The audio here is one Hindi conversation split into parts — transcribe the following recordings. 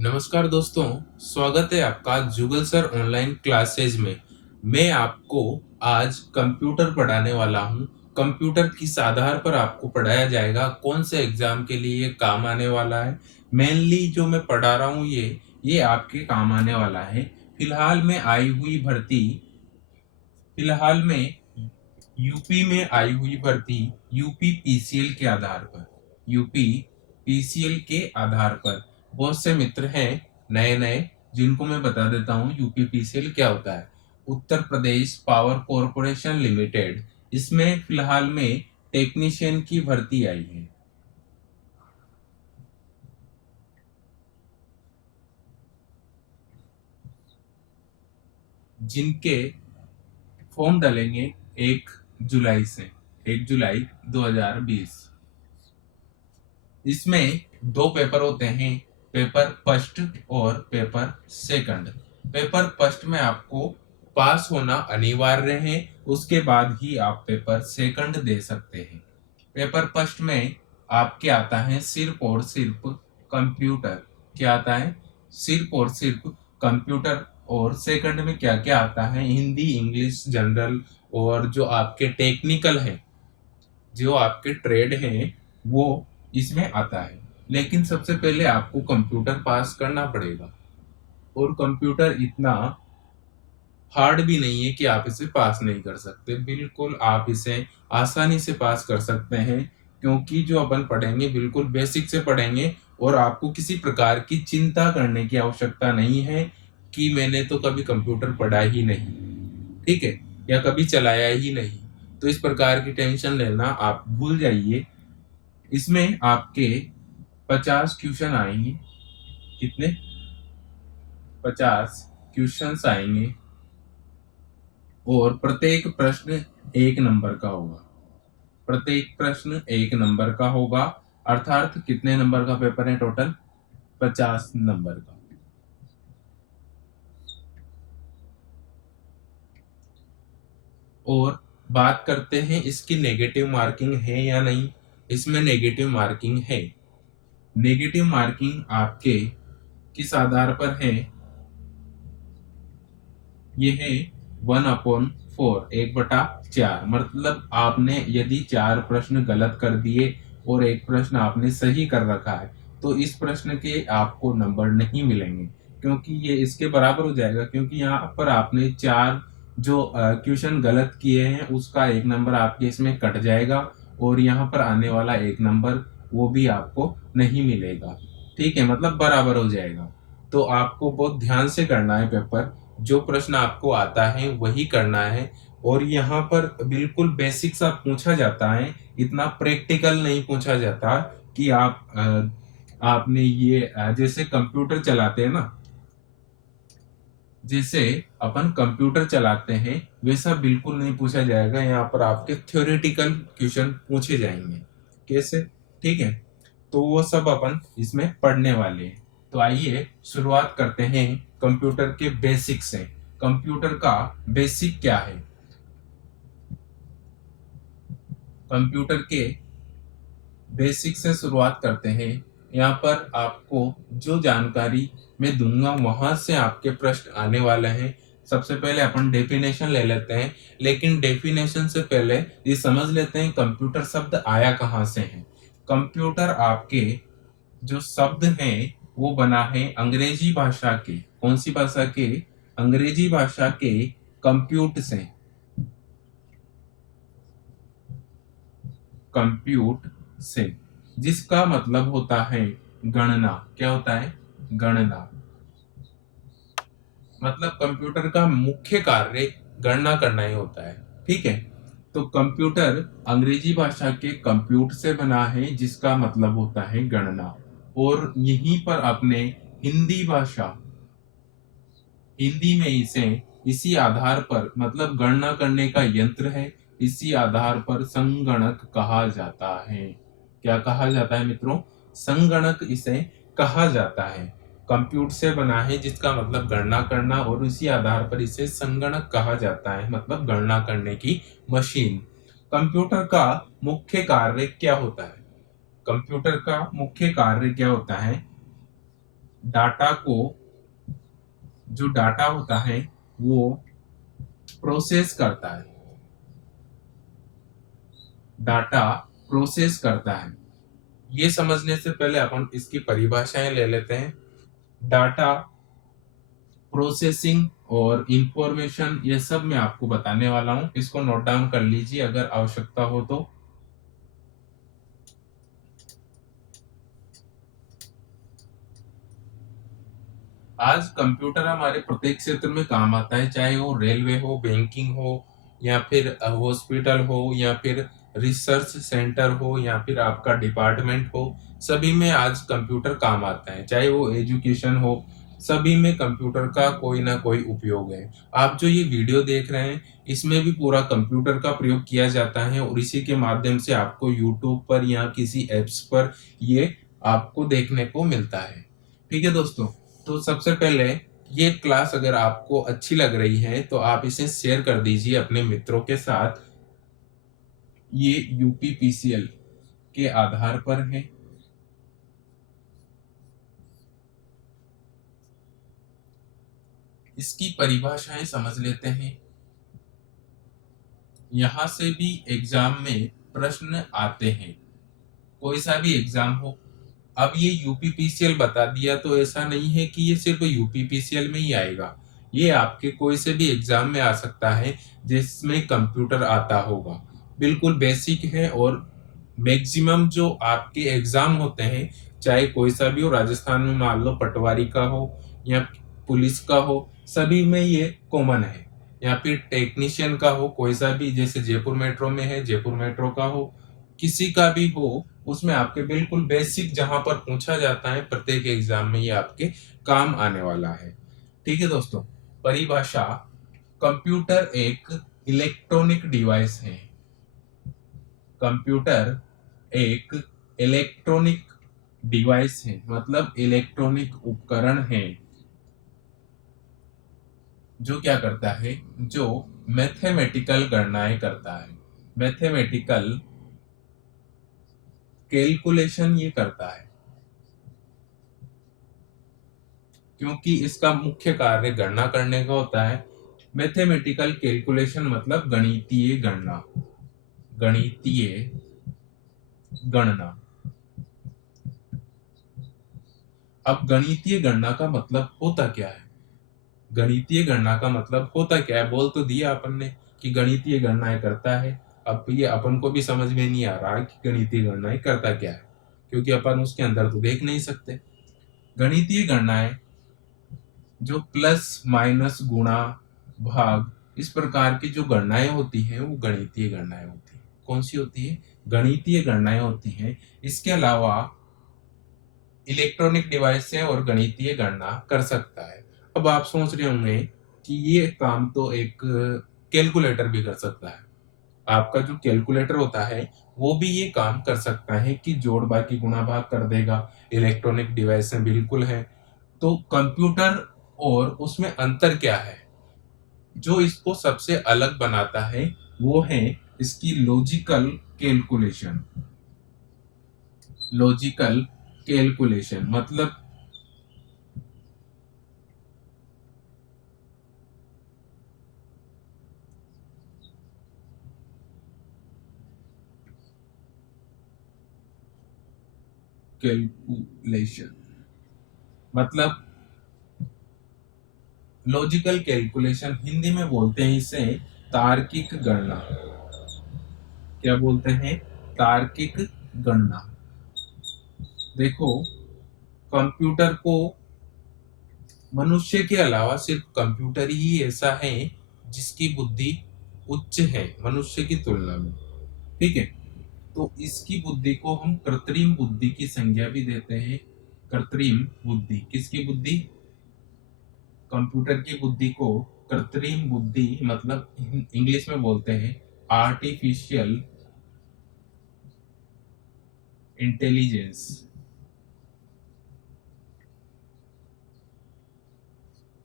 नमस्कार दोस्तों, स्वागत है आपका जुगल सर ऑनलाइन क्लासेज में। मैं आपको आज कंप्यूटर पढ़ाने वाला हूं। कंप्यूटर किस आधार पर आपको पढ़ाया जाएगा, कौन से एग्जाम के लिए ये काम आने वाला है। मेनली जो मैं पढ़ा रहा हूं ये आपके काम आने वाला है। फिलहाल में आई हुई भर्ती फिलहाल में यूपी में आई हुई भर्ती यूपी पीसीएल के आधार पर यूपी पीसीएल के आधार पर बहुत से मित्र हैं नए नए, जिनको मैं बता देता हूँ यूपी पीसीएल क्या होता है। Uttar Pradesh power corporation limited, इसमें फिलहाल में टेक्नीशियन की भर्ती आई है। जिनके फॉर्म डालेंगे 1 जुलाई 2020। इसमें दो पेपर होते हैं, पेपर फर्स्ट और पेपर सेकंड। पेपर फर्स्ट में आपको पास होना अनिवार्य है, उसके बाद ही आप पेपर सेकंड दे सकते हैं। पेपर फर्स्ट में आपके आता है सिर्फ और सिर्फ कंप्यूटर। क्या आता है? सिर्फ और सिर्फ कंप्यूटर। और सेकंड में क्या क्या आता है? हिंदी, इंग्लिश, जनरल और जो आपके टेक्निकल है, जो आपके ट्रेड हैं, वो इसमें आता है। लेकिन सबसे पहले आपको कंप्यूटर पास करना पड़ेगा, और कंप्यूटर इतना हार्ड भी नहीं है कि आप इसे पास नहीं कर सकते। बिल्कुल आप इसे आसानी से पास कर सकते हैं, क्योंकि जो अपन पढ़ेंगे बिल्कुल बेसिक से पढ़ेंगे, और आपको किसी प्रकार की चिंता करने की आवश्यकता नहीं है कि मैंने तो कभी कंप्यूटर पढ़ा ही नहीं, ठीक है, या कभी चलाया ही नहीं। तो इस प्रकार की टेंशन लेना आप भूल जाइए। इसमें आपके 50 क्वेश्चन आएंगे। कितने? 50 क्वेश्चंस आएंगे, और प्रत्येक प्रश्न 1 नंबर का होगा। प्रत्येक प्रश्न 1 नंबर का होगा, अर्थात कितने नंबर का पेपर है टोटल? 50 नंबर का। और बात करते हैं इसकी नेगेटिव मार्किंग है या नहीं। इसमें नेगेटिव मार्किंग है। नेगेटिव मार्किंग आपके किस आधार पर है? ये है 1/4, 1/4। मतलब आपने यदि 4 प्रश्न गलत कर दिए और एक प्रश्न आपने सही कर रखा है, तो इस प्रश्न के आपको नंबर नहीं मिलेंगे, क्योंकि ये इसके बराबर हो जाएगा। क्योंकि यहाँ पर आपने 4 जो क्वेश्चन गलत किए हैं, उसका 1 नंबर आपके इसमें कट जाएगा, और यहाँ पर आने वाला 1 नंबर वो भी आपको नहीं मिलेगा। ठीक है, मतलब बराबर हो जाएगा। तो आपको बहुत ध्यान से करना है पेपर। जो प्रश्न आपको आता है वही करना है, और यहाँ पर बिल्कुल बेसिक सा पूछा जाता है, इतना प्रैक्टिकल नहीं पूछा जाता कि आपने ये जैसे कंप्यूटर चलाते हैं ना, जैसे अपन कंप्यूटर चलाते हैं वैसा बिल्कुल नहीं पूछा जाएगा। यहाँ पर आपके थ्योरेटिकल क्वेश्चन पूछे जाएंगे। कैसे? ठीक है, तो वो सब अपन इसमें पढ़ने वाले हैं। तो आइए शुरुआत करते हैं कंप्यूटर के बेसिक से। कंप्यूटर का बेसिक क्या है? कंप्यूटर के बेसिक से शुरुआत करते हैं। यहाँ पर आपको जो जानकारी मैं दूंगा वहां से आपके प्रश्न आने वाले हैं। सबसे पहले अपन डेफिनेशन ले लेते हैं, लेकिन डेफिनेशन से पहले ये समझ लेते हैं कंप्यूटर शब्द आया कहाँ से है। कंप्यूटर आपके जो शब्द हैं वो बना है अंग्रेजी भाषा के। कौन सी भाषा के? अंग्रेजी भाषा के कंप्यूट से। कंप्यूट से, जिसका मतलब होता है गणना। क्या होता है? गणना। मतलब कंप्यूटर का मुख्य कार्य गणना करना ही होता है। ठीक है, तो कंप्यूटर अंग्रेजी भाषा के कंप्यूट से बना है, जिसका मतलब होता है गणना। और यहीं पर अपने हिंदी भाषा, हिंदी में इसे इसी आधार पर, मतलब गणना करने का यंत्र है, इसी आधार पर संगणक कहा जाता है। क्या कहा जाता है मित्रों? संगणक इसे कहा जाता है। कंप्यूटर से बना है जिसका मतलब गणना करना, और इसी आधार पर इसे संगणक कहा जाता है, मतलब गणना करने की मशीन। कंप्यूटर का मुख्य कार्य क्या होता है? कंप्यूटर का मुख्य कार्य क्या होता है? डाटा को, जो डाटा होता है वो प्रोसेस करता है, डाटा प्रोसेस करता है। ये समझने से पहले अपन इसकी परिभाषाएं ले लेते हैं। डाटा प्रोसेसिंग और इंफॉर्मेशन, ये सब मैं आपको बताने वाला हूं, इसको नोट डाउन कर लीजिए अगर आवश्यकता हो तो। आज कंप्यूटर हमारे प्रत्येक क्षेत्र में काम आता है, चाहे वो रेलवे हो, बैंकिंग हो, या फिर हॉस्पिटल हो, या फिर रिसर्च सेंटर हो, या फिर आपका डिपार्टमेंट हो, सभी में आज कंप्यूटर काम आता है। चाहे वो एजुकेशन हो, सभी में कंप्यूटर का कोई ना कोई उपयोग है। आप जो ये वीडियो देख रहे हैं, इसमें भी पूरा कंप्यूटर का प्रयोग किया जाता है, और इसी के माध्यम से आपको यूट्यूब पर या किसी एप्स पर ये आपको देखने को मिलता है। ठीक है दोस्तों, तो सबसे पहले ये क्लास अगर आपको अच्छी लग रही है तो आप इसे शेयर कर दीजिए अपने मित्रों के साथ। ये यूपीपीसीएल के आधार पर है। इसकी परिभाषाएं समझ लेते हैं। यहां से भी एग्जाम में प्रश्न आते हैं, कोई सा भी एग्जाम हो। अब ये यूपीपीसीएल बता दिया तो ऐसा नहीं है कि ये सिर्फ यूपीपीसीएल में ही आएगा, ये आपके कोई से भी एग्जाम में आ सकता है जिसमें कंप्यूटर आता होगा। बिल्कुल बेसिक है, और मैक्सिमम जो आपके एग्जाम होते हैं, चाहे कोई सा भी हो, राजस्थान में मान लो पटवारी का हो या पुलिस का हो, सभी में ये कॉमन है। या फिर टेक्नीशियन का हो, कोई सा भी, जैसे जयपुर मेट्रो में है, जयपुर मेट्रो का हो, किसी का भी हो, उसमें आपके बिल्कुल बेसिक जहां पर पूछा जाता है प्रत्येक एग्जाम में, ये आपके काम आने वाला है। ठीक है दोस्तों, परिभाषा। कंप्यूटर एक इलेक्ट्रॉनिक डिवाइस है। कंप्यूटर एक इलेक्ट्रॉनिक डिवाइस है, मतलब इलेक्ट्रॉनिक उपकरण है, जो क्या करता है, जो मैथमेटिकल गणनाएं करता है, मैथमेटिकल कैलकुलेशन ये करता है। क्योंकि इसका मुख्य कार्य गणना करने का होता है। मैथमेटिकल कैलकुलेशन मतलब गणितीय गणना, गणितीय गणना। अब गणितीय गणना का मतलब होता क्या है? गणितीय गणना का मतलब होता क्या है, बोल तो दिया अपन ने कि गणितीय गणनाएं करता है। अब ये अपन को भी समझ में नहीं आ रहा कि गणितीय गणनाएं करता क्या है, क्योंकि अपन उसके अंदर तो देख नहीं सकते। गणितीय गणनाएं जो प्लस माइनस गुणा भाग, इस प्रकार की जो गणनाएं होती हैं वो गणितीय गणनाएं होती हैं। कौन सी होती है? गणितीय गणनाएं होती हैं। इसके अलावा इलेक्ट्रॉनिक डिवाइस से और गणितीय गणना कर सकता है। अब आप सोच रहे होंगे कि ये काम तो एक कैलकुलेटर भी कर सकता है। आपका जो कैलकुलेटर होता है वो भी ये काम कर सकता है कि जोड़ बाकी गुणा भाग कर देगा। इलेक्ट्रॉनिक डिवाइस में बिल्कुल है। तो कंप्यूटर और उसमें अंतर क्या है? जो इसको सबसे अलग बनाता है वो है इसकी लॉजिकल कैलकुलेशन। लॉजिकल कैलकुलेशन मतलब कैलकुलेशन मतलब लॉजिकल कैलकुलेशन, हिंदी में बोलते हैं इसे तार्किक गणना। क्या बोलते हैं? तार्किक गणना। देखो, कंप्यूटर को, मनुष्य के अलावा सिर्फ कंप्यूटर ही ऐसा है जिसकी बुद्धि उच्च है मनुष्य की तुलना में। ठीक है, तो इसकी बुद्धि को हम कृत्रिम बुद्धि की संज्ञा भी देते हैं। कृत्रिम बुद्धि, किसकी बुद्धि? कंप्यूटर की बुद्धि को कृत्रिम बुद्धि, मतलब इंग्लिश में बोलते हैं आर्टिफिशियल इंटेलिजेंस।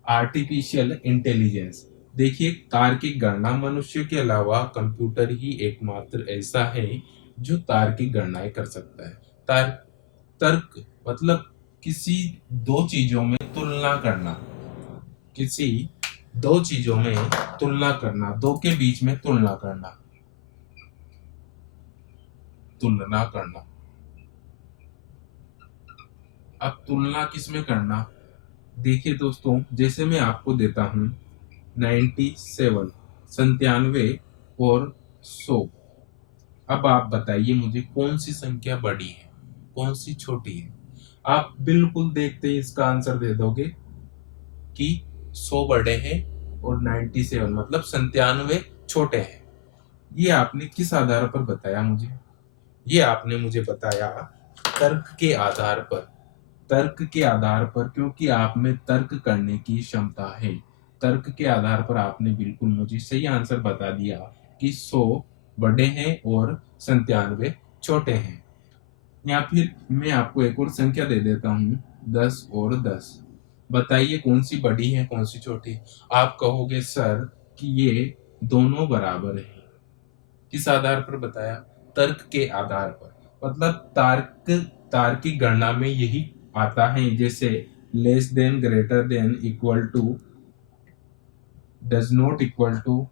Artificial intelligence. देखिए, तार्किक गणना, मनुष्य के अलावा कंप्यूटर ही एकमात्र ऐसा है जो तार्किक गणनाएं कर सकता है। तर्क मतलब किसी दो चीजों में तुलना करना, किसी दो चीजों में तुलना करना, दो के बीच में तुलना करना, तुलना करना। अब तुलना किसमें करना, देखिए दोस्तों, जैसे मैं आपको देता हूं 97, 97 और 100। अब आप बताइए मुझे कौन सी संख्या बड़ी है, कौन सी छोटी है। आप बिल्कुल देखते ही इसका आंसर दे दोगे कि 100 बड़े हैं और 97 मतलब 97 छोटे हैं। ये आपने किस आधार पर बताया मुझे? ये आपने मुझे बताया तर्क के आधार पर, तर्क के आधार पर, क्योंकि आप में तर्क करने की क्षमता है। तर्क के आधार पर आपने बिल्कुल मुझे सही आंसर बता दिया कि 100 बड़े हैं और 97 छोटे हैं। या फिर मैं आपको एक और संख्या दे देता हूँ, 10 और 10। बताइए कौन सी बड़ी है कौन सी छोटी। आप कहोगे सर कि ये दोनों बराबर है। किस आधार पर बताया? तर्क के आधार पर। मतलब तार्किक गणना में यही आता है, जैसे less than, greater than, equal to, does not equal to,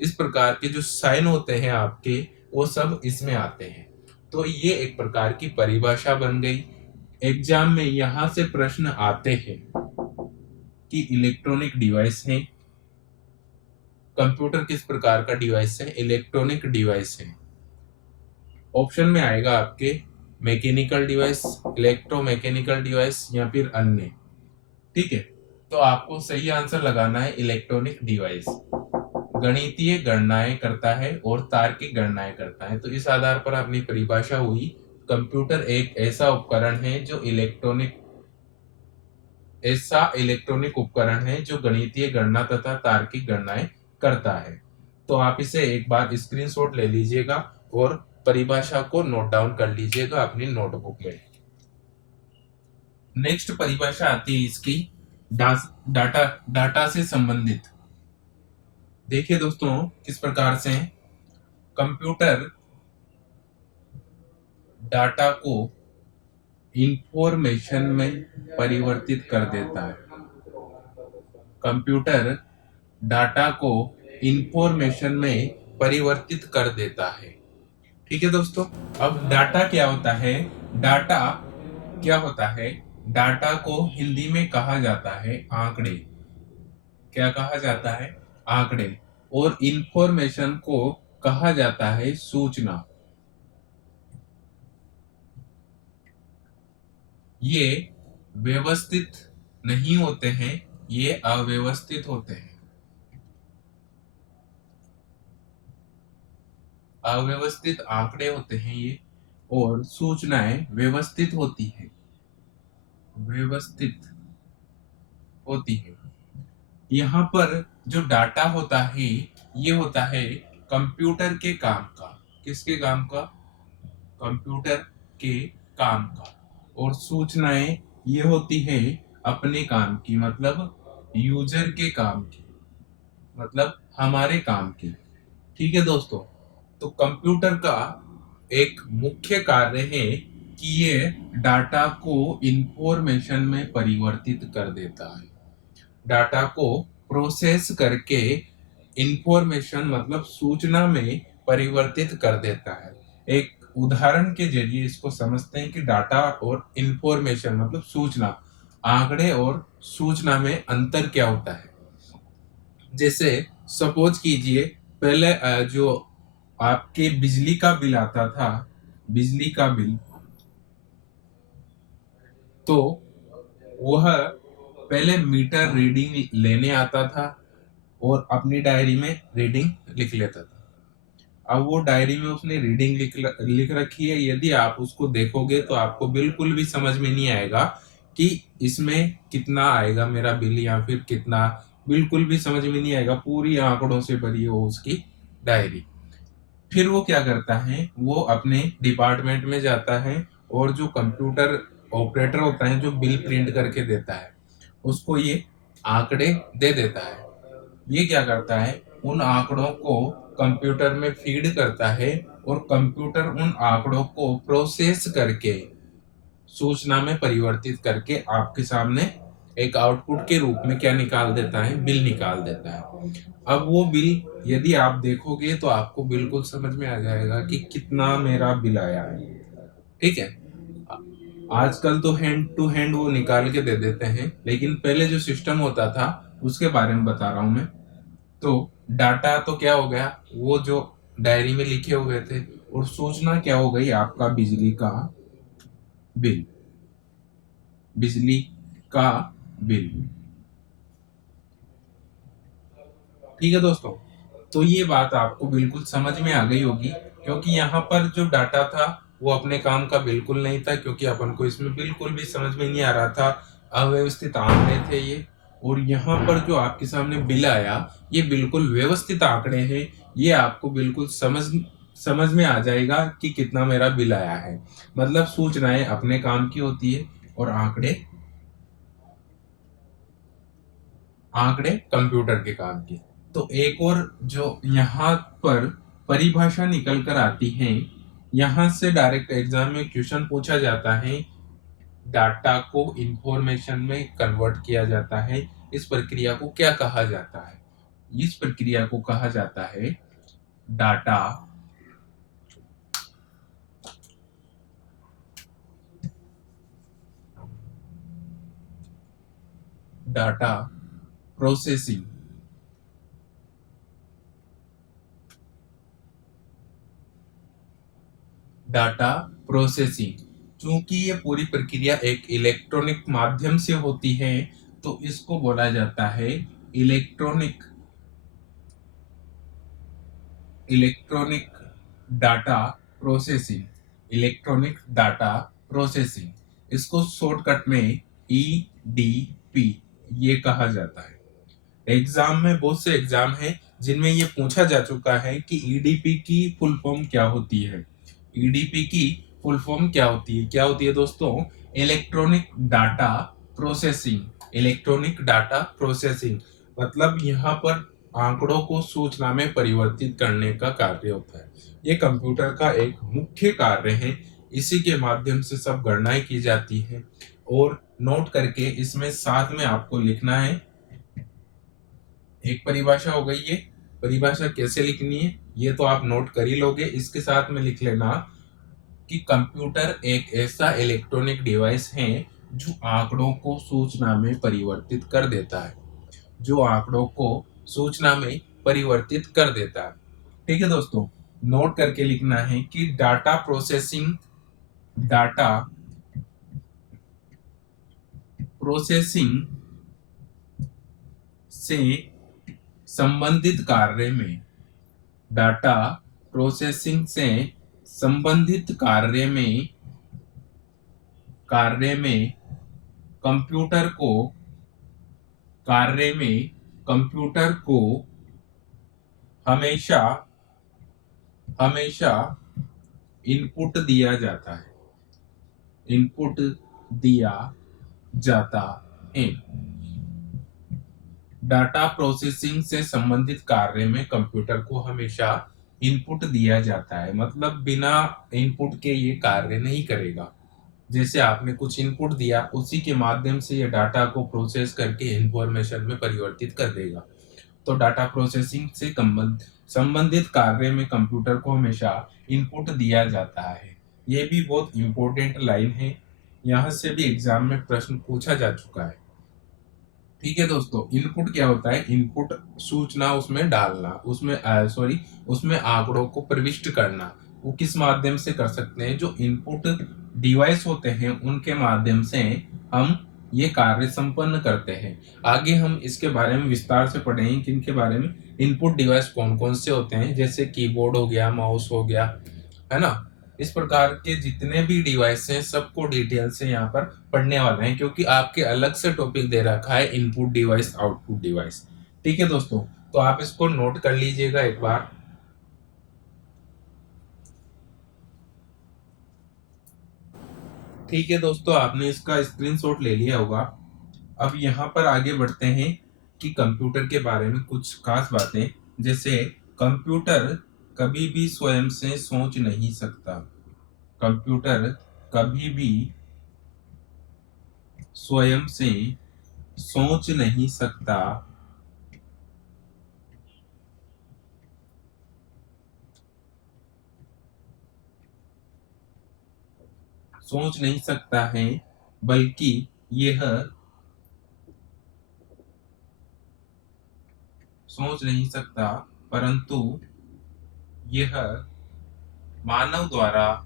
इस प्रकार के जो साइन होते हैं आपके, वो सब इसमें आते हैं। तो ये एक प्रकार की परिभाषा बन गई। एग्जाम में यहां से प्रश्न आते हैं कि इलेक्ट्रॉनिक डिवाइस है, कंप्यूटर किस प्रकार का डिवाइस है? इलेक्ट्रॉनिक डिवाइस है। ऑप्शन में आएगा आपके मैकेनिकल डिवाइस, इलेक्ट्रोमैकेनिकल डिवाइस या फिर अन्य। ठीक है, तो आपको सही आंसर लगाना है इलेक्ट्रॉनिक डिवाइस। गणितीय गणनाएं करता है और तार्किक गणनाएं करता है। तो इस आधार पर अपनी परिभाषा हुई, कंप्यूटर एक ऐसा उपकरण है जो इलेक्ट्रॉनिक उपकरण है जो गणितीय गणना तथा तार्किक गणनाएं करता है। तो आप इसे एक बार स्क्रीनशॉट ले लीजिएगा और परिभाषा को नोट डाउन कर लीजिएगा अपनी नोटबुक में। नेक्स्ट परिभाषा आती है इसकी डाटा से संबंधित। देखिए दोस्तों किस प्रकार से कंप्यूटर डाटा को इंफॉर्मेशन में परिवर्तित कर देता है। कंप्यूटर डाटा को इंफॉर्मेशन में परिवर्तित कर देता है। ठीक है दोस्तों, अब डाटा क्या होता है? डाटा क्या होता है? डाटा को हिंदी में कहा जाता है आंकड़े। क्या कहा जाता है? आंकड़े। और इंफॉर्मेशन को कहा जाता है सूचना। ये व्यवस्थित नहीं होते हैं, ये अव्यवस्थित होते हैं। अव्यवस्थित आंकड़े होते हैं ये, और सूचनाएं व्यवस्थित होती है, व्यवस्थित होती है। यहाँ पर जो डाटा होता है ये होता है कंप्यूटर के काम का। किसके काम का? कंप्यूटर के काम का। और सूचनाएं ये होती है अपने काम की, मतलब यूजर के काम की, मतलब हमारे काम की। ठीक है दोस्तों, तो कंप्यूटर का एक मुख्य कार्य है कि ये डाटा को इंफॉर्मेशन में परिवर्तित कर देता है। डाटा को प्रोसेस करके इंफॉर्मेशन मतलब सूचना में परिवर्तित कर देता है। एक उदाहरण के जरिए इसको समझते हैं कि डाटा और इंफॉर्मेशन मतलब सूचना, आंकड़े और सूचना में अंतर क्या होता है। जैसे सपोज कीजिए, पहले जो आपके बिजली का बिल आता था, बिजली का बिल, तो वह पहले मीटर रीडिंग लेने आता था और अपनी डायरी में रीडिंग लिख लेता था। अब वो डायरी में उसने रीडिंग लिख रखी है, यदि आप उसको देखोगे तो आपको बिल्कुल भी समझ में नहीं आएगा कि इसमें कितना आएगा मेरा बिल या फिर कितना, बिल्कुल भी समझ में नहीं आएगा। पूरी आंकड़ों से भरी हो उसकी डायरी। फिर वो क्या करता है, वो अपने डिपार्टमेंट में जाता है और जो कंप्यूटर ऑपरेटर होता है जो बिल प्रिंट करके देता है उसको ये आंकड़े दे देता है। ये क्या करता है, उन आंकड़ों को कंप्यूटर में फीड करता है और कंप्यूटर उन आंकड़ों को प्रोसेस करके सूचना में परिवर्तित करके आपके सामने एक आउटपुट के रूप में क्या निकाल देता है, बिल निकाल देता है। अब वो बिल यदि आप देखोगे तो आपको बिल्कुल समझ में आ जाएगा कि कितना मेरा बिल आया है। ठीक है, आजकल तो हैंड टू हैंड वो निकाल के दे देते हैं, लेकिन पहले जो सिस्टम होता था उसके बारे में बता रहा हूं मैं। तो डाटा तो क्या हो गया, वो जो डायरी में लिखे हुए थे, और सूचना क्या हो गई, आपका बिजली का बिल, बिजली का बिल। ठीक है दोस्तों, तो ये बात आपको बिल्कुल समझ में आ गई होगी, क्योंकि यहाँ पर जो डाटा था वो अपने काम का बिल्कुल नहीं था, क्योंकि अपन को इसमें बिल्कुल भी समझ में नहीं आ रहा था, अव्यवस्थित आंकड़े थे ये। और यहाँ पर जो आपके सामने बिल आया, ये बिल्कुल व्यवस्थित आंकड़े हैं, ये आपको बिल्कुल समझ में आ जाएगा कि कितना मेरा बिल आया है। मतलब सूचनाएं अपने काम की होती है और आंकड़े आंकड़े कंप्यूटर के काम की। तो एक और जो यहाँ पर परिभाषा निकल कर आती है, यहाँ से डायरेक्ट एग्जाम में क्वेश्चन पूछा जाता है, डाटा को इंफॉर्मेशन में कन्वर्ट किया जाता है, इस प्रक्रिया को क्या कहा जाता है? इस प्रक्रिया को कहा जाता है data data processing. Data processing, चूंकि ये पूरी प्रक्रिया एक इलेक्ट्रॉनिक माध्यम से होती है, तो इसको बोला जाता है electronic electronic data processing. Electronic data processing, इसको शॉर्टकट में ईडीपी ये कहा जाता है। एग्जाम में बहुत से एग्जाम है जिनमें ये पूछा जा चुका है कि ईडीपी की फुल फॉर्म क्या होती है। ईडीपी की फुल फॉर्म क्या होती है? क्या होती है दोस्तों? Electronic data processing. Electronic data processing मतलब यहाँ पर आंकड़ों को सूचना में परिवर्तित करने का कार्य होता है। ये कंप्यूटर का एक मुख्य कार्य है, इसी के माध्यम से सब गणनाएं की जाती है। और नोट करके इसमें साथ में आपको लिखना है, एक परिभाषा हो गई। ये परिभाषा कैसे लिखनी है ये तो आप नोट कर ही लोगे, इसके साथ में लिख लेना कि कंप्यूटर एक ऐसा इलेक्ट्रॉनिक डिवाइस है जो आंकड़ों को सूचना में परिवर्तित कर देता है, जो आंकड़ों को सूचना में परिवर्तित कर देता है। ठीक है दोस्तों, नोट करके लिखना है कि डाटा प्रोसेसिंग से संबंधित डाटा प्रोसेसिंग से संबंधित कार्य में कंप्यूटर को हमेशा इनपुट दिया जाता है। डाटा प्रोसेसिंग से संबंधित कार्य में कंप्यूटर को हमेशा इनपुट दिया जाता है, मतलब बिना इनपुट के ये कार्य नहीं करेगा। जैसे आपने कुछ इनपुट दिया, उसी के माध्यम से ये डाटा को प्रोसेस करके इंफॉर्मेशन में परिवर्तित कर देगा। तो डाटा प्रोसेसिंग से संबंधित कार्य में कंप्यूटर को हमेशा इनपुट दिया जाता है। ये भी बहुत इंपॉर्टेंट लाइन है, यहाँ से भी एग्जाम में प्रश्न पूछा जा चुका है। ठीक है दोस्तों, इनपुट क्या होता है? इनपुट सूचना उसमें डालना, उसमें आंकड़ों को प्रविष्ट करना। वो किस माध्यम से कर सकते हैं? जो इनपुट डिवाइस होते हैं उनके माध्यम से हम ये कार्य संपन्न करते हैं। आगे हम इसके बारे में विस्तार से पढ़ेंगे कि इनके बारे में इनपुट डिवाइस कौन कौन से होते हैं, जैसे कीबोर्ड हो गया, माउस हो गया, है ना। इस प्रकार के जितने भी डिवाइस हैं सबको डिटेल से यहाँ पर पढ़ने वाले हैं, क्योंकि आपके अलग से टॉपिक दे रखा है इनपुट डिवाइस, आउटपुट डिवाइस। ठीक है दोस्तों, तो आप इसको नोट कर लीजिएगा एक बार। ठीक है दोस्तों, आपने इसका स्क्रीनशॉट ले लिया होगा। अब यहाँ पर आगे बढ़ते हैं कि कंप्यूटर के बारे में कुछ खास बातें, जैसे कंप्यूटर कभी भी स्वयं से सोच नहीं सकता। कंप्यूटर कभी भी स्वयं से सोच नहीं सकता, सोच नहीं सकता है, बल्कि यह सोच नहीं सकता, परंतु यह मानव द्वारा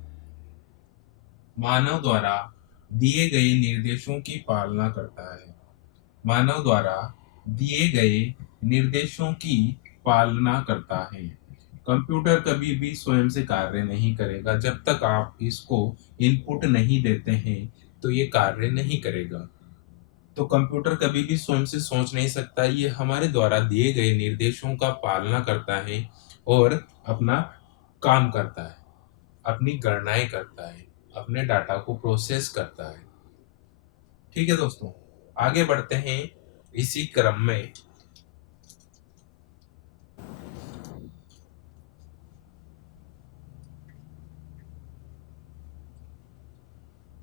मानव द्वारा दिए गए निर्देशों की पालना करता है। मानव द्वारा दिए गए निर्देशों की पालना करता है। कंप्यूटर कभी भी स्वयं से कार्य नहीं करेगा। जब तक आप इसको इनपुट नहीं देते हैं तो ये कार्य नहीं करेगा। तो कंप्यूटर कभी भी स्वयं से सोच नहीं सकता, ये हमारे द्वारा दिए गए निर्देशों का पालना करता है और अपना काम करता है, अपनी गणनाएं करता है, अपने डाटा को प्रोसेस करता है। ठीक है दोस्तों, आगे बढ़ते हैं इसी क्रम में।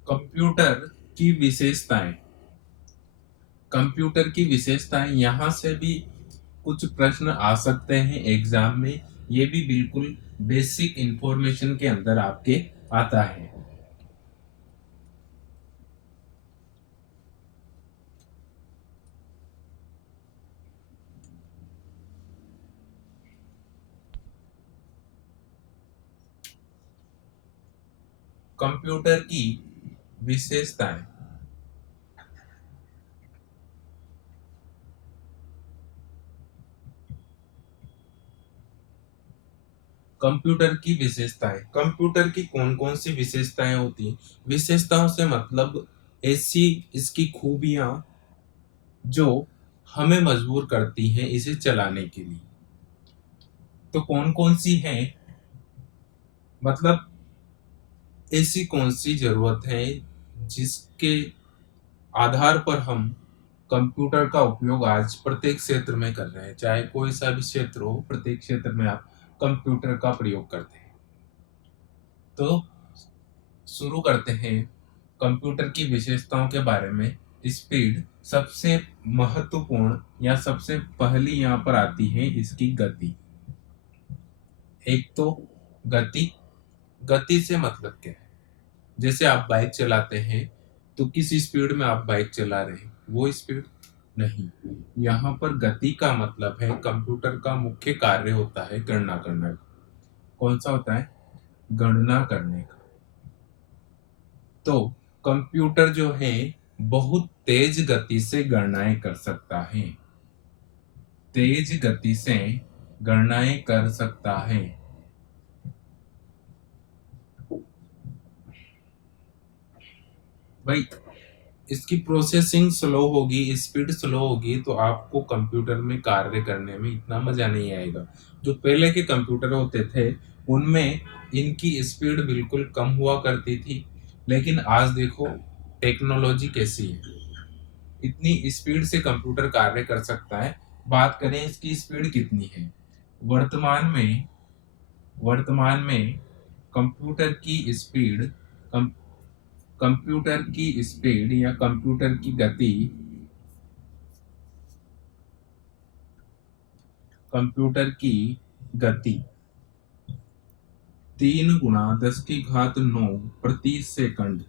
कंप्यूटर की विशेषताएं। कंप्यूटर की विशेषताएं, यहाँ से भी कुछ प्रश्न आ सकते हैं एग्जाम में। ये भी बिल्कुल बेसिक इंफॉर्मेशन के अंदर आपके आता है। कंप्यूटर की विशेषताएं। कंप्यूटर की विशेषताएं, कंप्यूटर की कौन कौन सी विशेषताएं होती हैं? विशेषताओं से मतलब ऐसी इसकी खूबियां जो हमें मजबूर करती हैं इसे चलाने के लिए। तो कौन कौन सी हैं? मतलब ऐसी कौन सी जरूरत है जिसके आधार पर हम कंप्यूटर का उपयोग आज प्रत्येक क्षेत्र में कर रहे हैं। चाहे कोई सा भी क्षेत्र हो, प्रत्येक क्षेत्र में आप कंप्यूटर का प्रयोग करते हैं। तो शुरू करते हैं कंप्यूटर की विशेषताओं के बारे में। स्पीड सबसे महत्वपूर्ण या सबसे पहली यहाँ पर आती है इसकी गति। एक तो गति, गति से मतलब क्या है? जैसे आप बाइक चलाते हैं तो किस स्पीड में आप बाइक चला रहे हैं, वो स्पीड नहीं। यहाँ पर गति का मतलब है कंप्यूटर का मुख्य कार्य होता है गणना करना का। कौन सा होता है? गणना करने का। तो कंप्यूटर जो है बहुत तेज गति से गणनाएं कर सकता है। तेज गति से गणनाएं कर सकता है। भाई इसकी प्रोसेसिंग स्लो होगी, स्पीड स्लो होगी तो आपको कंप्यूटर में कार्य करने में इतना मजा नहीं आएगा। जो पहले के कंप्यूटर होते थे उनमें इनकी स्पीड बिल्कुल कम हुआ करती थी, लेकिन आज देखो टेक्नोलॉजी कैसी है, इतनी स्पीड से कंप्यूटर कार्य कर सकता है। बात करें इसकी स्पीड कितनी है, वर्तमान में कंप्यूटर की स्पीड, कंप्यूटर की स्पीड या कंप्यूटर की गति, कंप्यूटर की गति 3 × 10⁻⁹ प्रति सेकंड।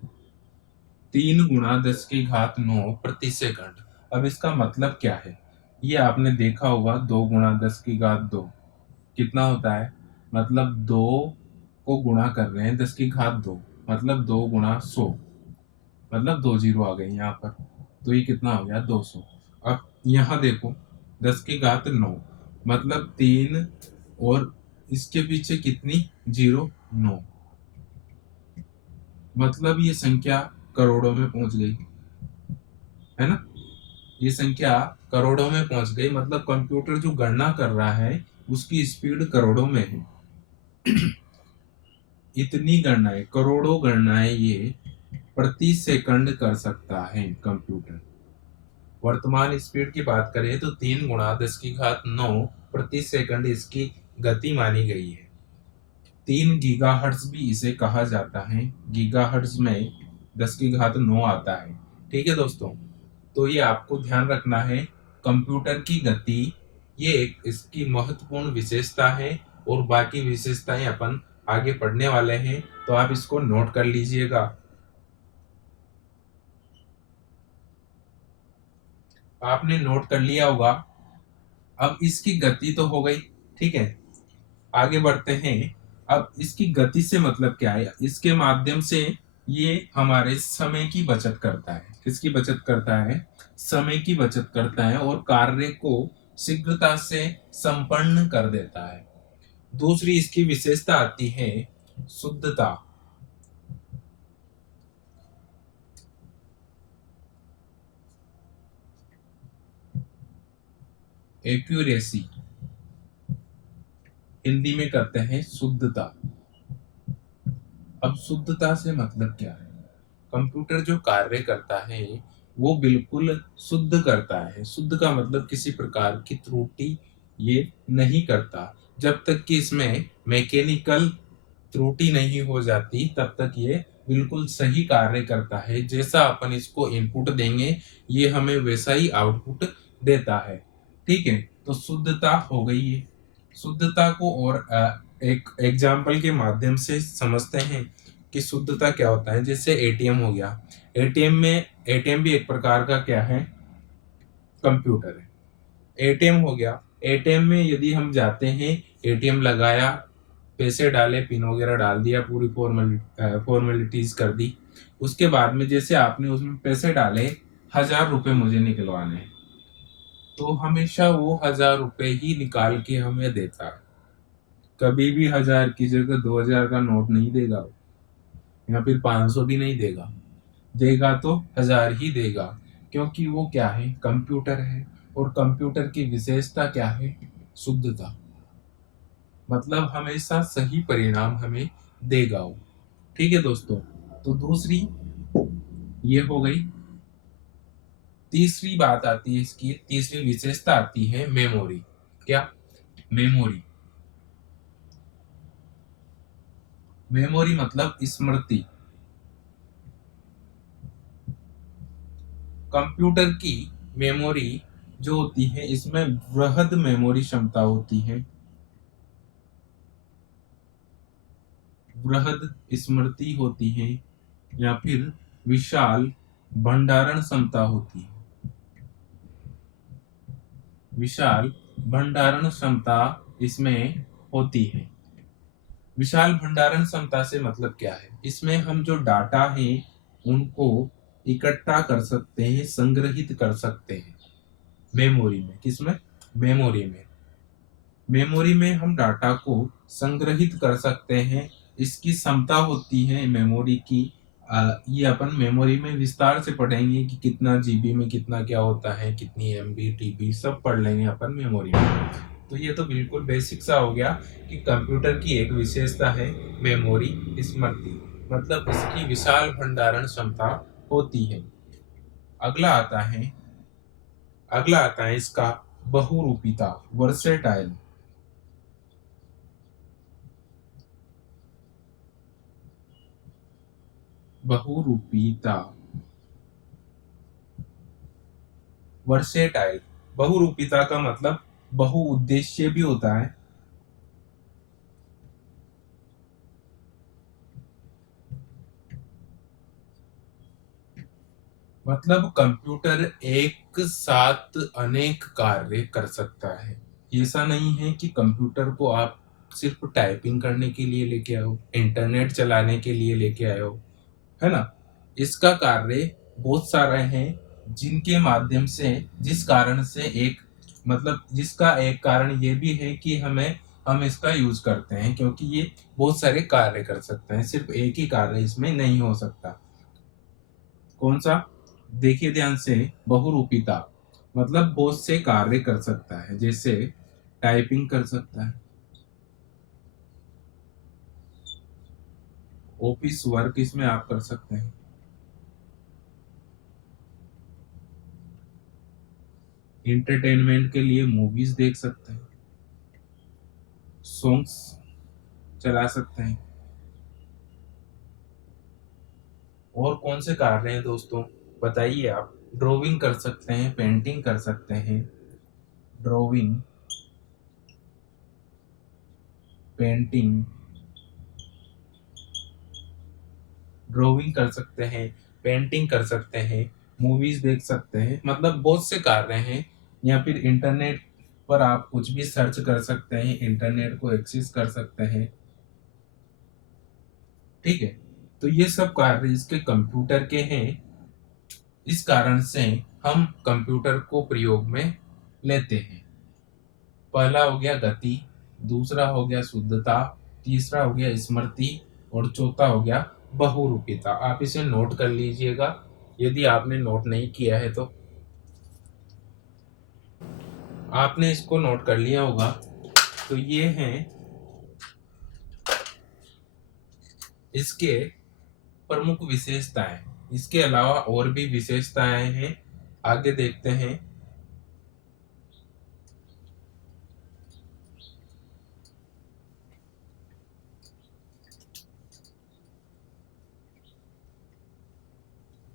3 × 10⁻⁹ अब इसका मतलब क्या है? ये आपने देखा होगा 2 × 10⁻² कितना होता है? मतलब 2 को गुणा कर रहे हैं 10⁻², मतलब 2 × 100, मतलब 2 जीरो आ गए यहाँ पर, तो ये कितना हो गया? 200। अब यहाँ देखो 10⁻9 मतलब 3 और इसके पीछे कितनी जीरो? 9, मतलब ये संख्या करोड़ों में पहुंच गई है ना। ये संख्या करोड़ों में पहुंच गई, मतलब कंप्यूटर जो गणना कर रहा है उसकी स्पीड करोड़ों में है। इतनी गणनाएं, करोड़ों गणनाएं ये प्रति सेकंड कर सकता है कंप्यूटर। वर्तमान स्पीड की बात करें तो 3 × 10⁻9 प्रति सेकंड इसकी गति मानी गई है। 3 गीगाहर्ट्ज भी इसे कहा जाता है। गीगाहर्ट्ज में 10⁻9 आता है। ठीक है दोस्तों, तो ये आपको ध्यान रखना है। कंप्यूटर की गति ये एक इसकी महत्वपूर्ण विशेषता है, और बाकी विशेषताएं अपन आगे पढ़ने वाले हैं, तो आप इसको नोट कर लीजिएगा। आपने नोट कर लिया होगा। अब इसकी गति तो हो गई, ठीक है, आगे बढ़ते हैं। अब इसकी गति से मतलब क्या है? इसके माध्यम से ये हमारे समय की बचत करता है। किसकी बचत करता है? समय की बचत करता है, और कार्य को शीघ्रता से संपन्न कर देता है। दूसरी इसकी विशेषता आती है शुद्धता। एक्यूरेसी, हिंदी में कहते हैं शुद्धता। अब शुद्धता से मतलब क्या है? कंप्यूटर जो कार्य करता है वो बिल्कुल शुद्ध करता है। शुद्ध का मतलब किसी प्रकार की त्रुटि ये नहीं करता। जब तक कि इसमें मैकेनिकल त्रुटि नहीं हो जाती तब तक ये बिल्कुल सही कार्य करता है। जैसा अपन इसको इनपुट देंगे ये हमें वैसा ही आउटपुट देता है। ठीक है, तो शुद्धता हो गई है। शुद्धता को और एक एग्जाम्पल के माध्यम से समझते हैं कि शुद्धता क्या होता है। जैसे एटीएम हो गया, एटीएम भी एक प्रकार का क्या है? कंप्यूटर है। एटीएम हो गया, एटीएम में यदि हम जाते हैं, एटीएम लगाया, पैसे डाले, पिन वगैरह डाल दिया, पूरी फॉर्मेलिटीज कर दी। उसके बाद में जैसे आपने उसमें पैसे डाले, 1000 रुपये मुझे निकलवाने हैं, तो हमेशा वो 1000 रुपये ही निकाल के हमें देता है। कभी भी 1000 की जगह 2000 का नोट नहीं देगा, या फिर 500 भी नहीं देगा। देगा तो 1000 ही देगा, क्योंकि वो क्या है? कंप्यूटर है। और कंप्यूटर की विशेषता क्या है? शुद्धता। मतलब हमेशा सही परिणाम हमें देगा वो। ठीक है दोस्तों, तो दूसरी ये हो गई। तीसरी बात आती है, इसकी तीसरी विशेषता आती है मेमोरी। क्या? मेमोरी। मेमोरी मतलब स्मृति। कंप्यूटर की मेमोरी जो होती है इसमें वृहद मेमोरी क्षमता होती है, वृहद स्मृति होती है, या फिर विशाल भंडारण क्षमता होती है। विशाल भंडारण क्षमता इसमें होती है। विशाल भंडारण क्षमता से मतलब क्या है? इसमें हम जो डाटा है उनको इकट्ठा कर सकते हैं, संग्रहित कर सकते हैं मेमोरी में। किसमें? मेमोरी में। मेमोरी में हम डाटा को संग्रहित कर सकते हैं। इसकी क्षमता होती है मेमोरी की। ये अपन मेमोरी में विस्तार से पढ़ेंगे कि कितना जीबी में कितना क्या होता है, कितनी एमबी टीबी सब पढ़ लेंगे अपन मेमोरी में। तो ये तो बिल्कुल बेसिक सा हो गया कि कंप्यूटर की एक विशेषता है मेमोरी स्मृति, मतलब इसकी विशाल भंडारण क्षमता होती है। अगला आता है इसका बहुरूपिता, वर्सेटाइल। बहुरूपिता, वर्सेटाइल। बहुरूपिता का मतलब बहुउद्देश्य भी होता है। मतलब कंप्यूटर एक साथ अनेक कार्य कर सकता है। ऐसा नहीं है कि कंप्यूटर को आप सिर्फ टाइपिंग करने के लिए लेके आओ, इंटरनेट चलाने के लिए लेके आए हो, है ना? इसका कार्य बहुत सारे हैं, जिनके माध्यम से जिस कारण से एक मतलब जिसका एक कारण ये भी है कि हम इसका यूज करते हैं, क्योंकि ये बहुत सारे कार्य कर सकते हैं। सिर्फ एक ही कार्य इसमें नहीं हो सकता। कौन सा? देखिए ध्यान से। बहुरूपिता मतलब बहुत से कार्य कर सकता है। जैसे टाइपिंग कर सकता है, ऑफिस वर्क इसमें आप कर सकते हैं, एंटरटेनमेंट के लिए मूवीज देख सकते हैं, सॉन्ग्स चला सकते हैं। और कौन से कार्य हैं दोस्तों? बताइए आप। ड्राइंग कर सकते हैं, पेंटिंग कर सकते हैं, ड्राइंग, पेंटिंग, ड्राइंग कर सकते हैं, पेंटिंग कर सकते हैं, मूवीज देख सकते हैं, मतलब बहुत से कार्य हैं। या फिर इंटरनेट पर आप कुछ भी सर्च कर सकते हैं, इंटरनेट को एक्सेस कर सकते हैं। ठीक है, तो ये सब कार्य इसके कंप्यूटर के हैं। इस कारण से हम कंप्यूटर को प्रयोग में लेते हैं। पहला हो गया गति, दूसरा हो गया शुद्धता, तीसरा हो गया स्मृति और चौथा हो गया बहुरूपिता। आप इसे नोट कर लीजिएगा यदि आपने नोट नहीं किया है तो। आपने इसको नोट कर लिया होगा। तो ये हैं इसके प्रमुख विशेषताएं। इसके अलावा और भी विशेषताएं हैं, आगे देखते हैं।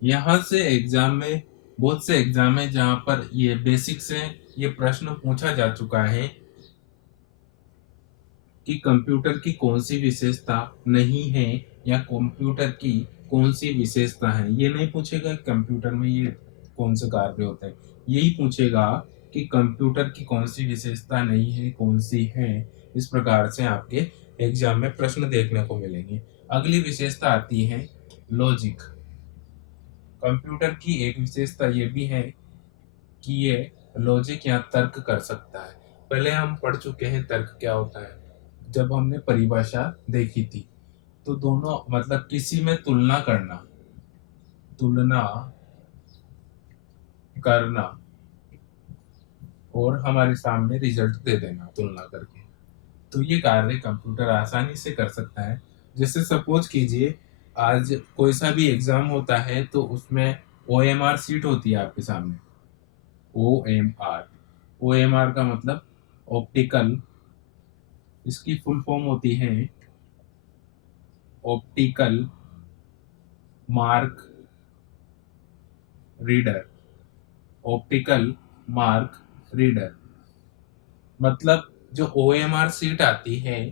यहाँ से एग्जाम में बहुत से एग्जाम है जहां पर ये बेसिक से ये प्रश्न पूछा जा चुका है कि कंप्यूटर की कौन सी विशेषता नहीं है या कंप्यूटर की कौन सी विशेषता है। ये नहीं पूछेगा कंप्यूटर में ये कौन से कार्य होते हैं, यही पूछेगा कि कंप्यूटर की कौन सी विशेषता नहीं है, कौन सी है। इस प्रकार से आपके एग्जाम में प्रश्न देखने को मिलेंगे। अगली विशेषता आती है लॉजिक। कंप्यूटर की एक विशेषता ये भी है कि ये लॉजिक या तर्क कर सकता है। पहले हम पढ़ चुके हैं तर्क क्या होता है, जब हमने परिभाषा देखी थी। तो दोनों मतलब किसी में तुलना करना, तुलना करना और हमारे सामने रिजल्ट दे देना तुलना करके। तो ये कार्य कंप्यूटर आसानी से कर सकता है। जैसे सपोज कीजिए आज कोई सा भी एग्जाम होता है तो उसमें OMR सीट होती है आपके सामने। OMR, OMR का मतलब ऑप्टिकल, इसकी फुल फॉर्म होती है optical mark reader. Optical mark reader मतलब जो OMR सीट आती है,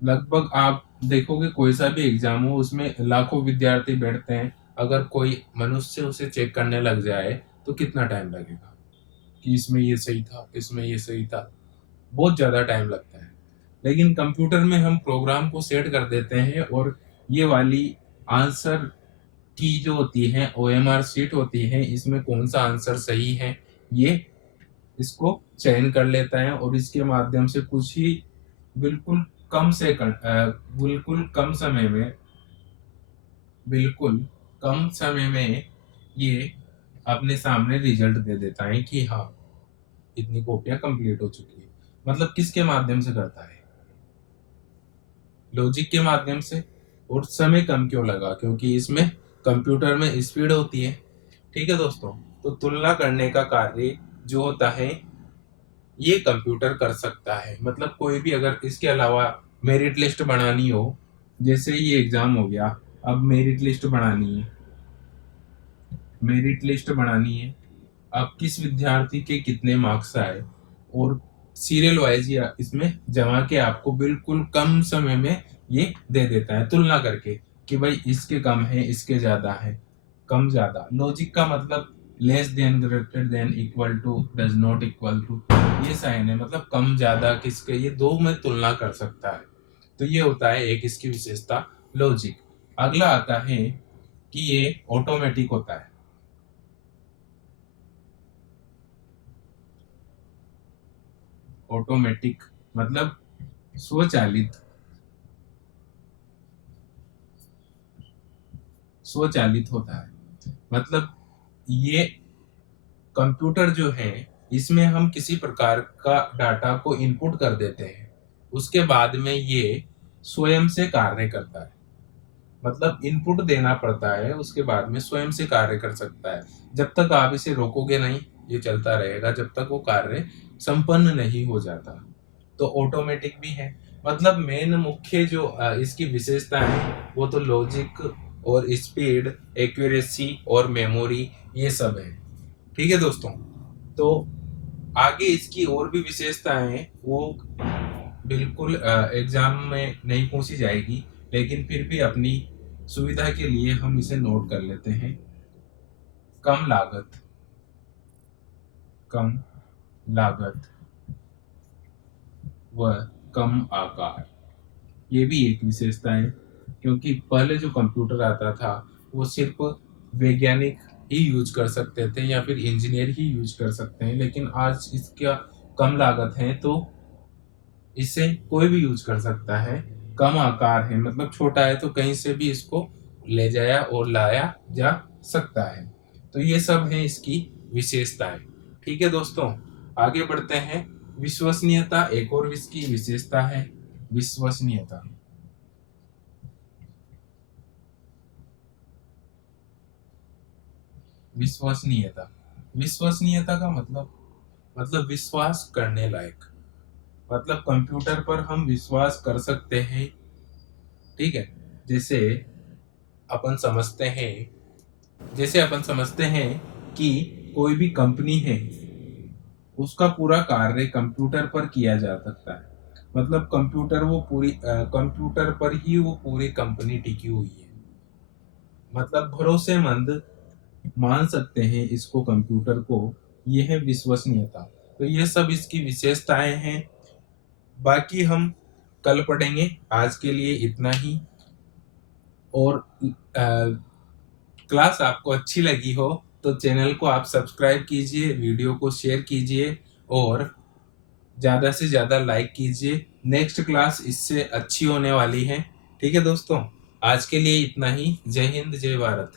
लगभग आप देखोगे कोई सा भी एग्जाम हो उसमें लाखों विद्यार्थी बैठते हैं, अगर कोई मनुष्य उसे चेक करने लग जाए तो कितना टाइम लगेगा कि इसमें ये सही था, इसमें ये सही था, बहुत ज्यादा टाइम लगता है। लेकिन कंप्यूटर में हम प्रोग्राम को सेट कर देते हैं और ये वाली आंसर की जो होती है OMR सीट होती है, इसमें कौन सा आंसर सही है ये इसको चयन कर लेता है और इसके माध्यम से कुछ ही बिल्कुल बिल्कुल कम समय में, बिल्कुल कम समय में ये अपने सामने रिजल्ट दे देता है कि हाँ इतनी कॉपियां कंप्लीट हो चुकी है। मतलब किसके माध्यम से करता है, लॉजिक के माध्यम से। और समय कम क्यों लगा, क्योंकि इसमें कंप्यूटर में स्पीड होती है। ठीक है दोस्तों, तो तुलना करने का कार्य जो होता है ये कंप्यूटर कर सकता है। मतलब कोई भी अगर इसके अलावा मेरिट लिस्ट बनानी हो, जैसे ये एग्जाम हो गया, अब मेरिट लिस्ट बनानी है, मेरिट लिस्ट बनानी है, अब किस विद्यार्थी के कितने मार्क्स आए और सीरियल वाइज या इसमें जमा के आपको बिल्कुल कम समय में ये दे देता है तुलना करके कि भाई इसके कम है, इसके ज्यादा है, कम ज्यादा। लॉजिक का मतलब less than, greater than, equal to, does not equal to, ये साइन है। मतलब कम ज्यादा किसके, ये दो में तुलना कर सकता है। तो ये होता है एक इसकी विशेषता लॉजिक। अगला आता है कि ये ऑटोमेटिक होता है। ऑटोमेटिक मतलब स्वचालित, स्वचालित होता है। मतलब ये कंप्यूटर जो है इसमें हम किसी प्रकार का डाटा को इनपुट कर देते हैं, उसके बाद में ये स्वयं से कार्य करता है। मतलब इनपुट देना पड़ता है, उसके बाद में स्वयं से कार्य कर सकता है। जब तक आप इसे रोकोगे नहीं ये चलता रहेगा, जब तक वो कार्य संपन्न नहीं हो जाता। तो ऑटोमेटिक भी है। मतलब मेन मुख्य जो इसकी विशेषता है वो तो लॉजिक और स्पीड, एक्यूरेसी और मेमोरी, ये सब है। ठीक है दोस्तों, तो आगे इसकी और भी विशेषताएं हैं, वो बिल्कुल एग्जाम में नहीं पूछी जाएगी, लेकिन फिर भी अपनी सुविधा के लिए हम इसे नोट कर लेते हैं। कम लागत, कम लागत व कम आकार, ये भी एक विशेषता है, क्योंकि पहले जो कंप्यूटर आता था वो सिर्फ वैज्ञानिक ही यूज कर सकते थे या फिर इंजीनियर ही यूज कर सकते हैं, लेकिन आज इसका कम लागत है तो इसे कोई भी यूज कर सकता है। कम आकार है मतलब छोटा है, तो कहीं से भी इसको ले जाया और लाया जा सकता है। तो ये सब है इसकी विशेषताएं। ठीक है दोस्तों, आगे बढ़ते हैं। विश्वसनीयता एक और इसकी विशेषता है। विश्वसनीयता, विश्वसनीयता, विश्वसनीयता का मतलब विश्वास करने लायक, मतलब कंप्यूटर पर हम विश्वास कर सकते हैं। ठीक है, जैसे अपन समझते हैं जैसे अपन समझते हैं कि कोई भी कंपनी है, उसका पूरा कार्य कंप्यूटर पर किया जा सकता है। मतलब कंप्यूटर पर ही वो पूरी कंपनी टिकी हुई है। मतलब भरोसेमंद मान सकते हैं इसको, कंप्यूटर को। ये है विश्वसनीयता। तो ये सब इसकी विशेषताएं हैं। बाकी हम कल पढ़ेंगे। आज के लिए इतना ही। और क्लास आपको अच्छी लगी हो तो चैनल को आप सब्सक्राइब कीजिए, वीडियो को शेयर कीजिए और ज़्यादा से ज़्यादा लाइक कीजिए। नेक्स्ट क्लास इससे अच्छी होने वाली है। ठीक है दोस्तों, आज के लिए इतना ही। जय हिंद, जय भारत।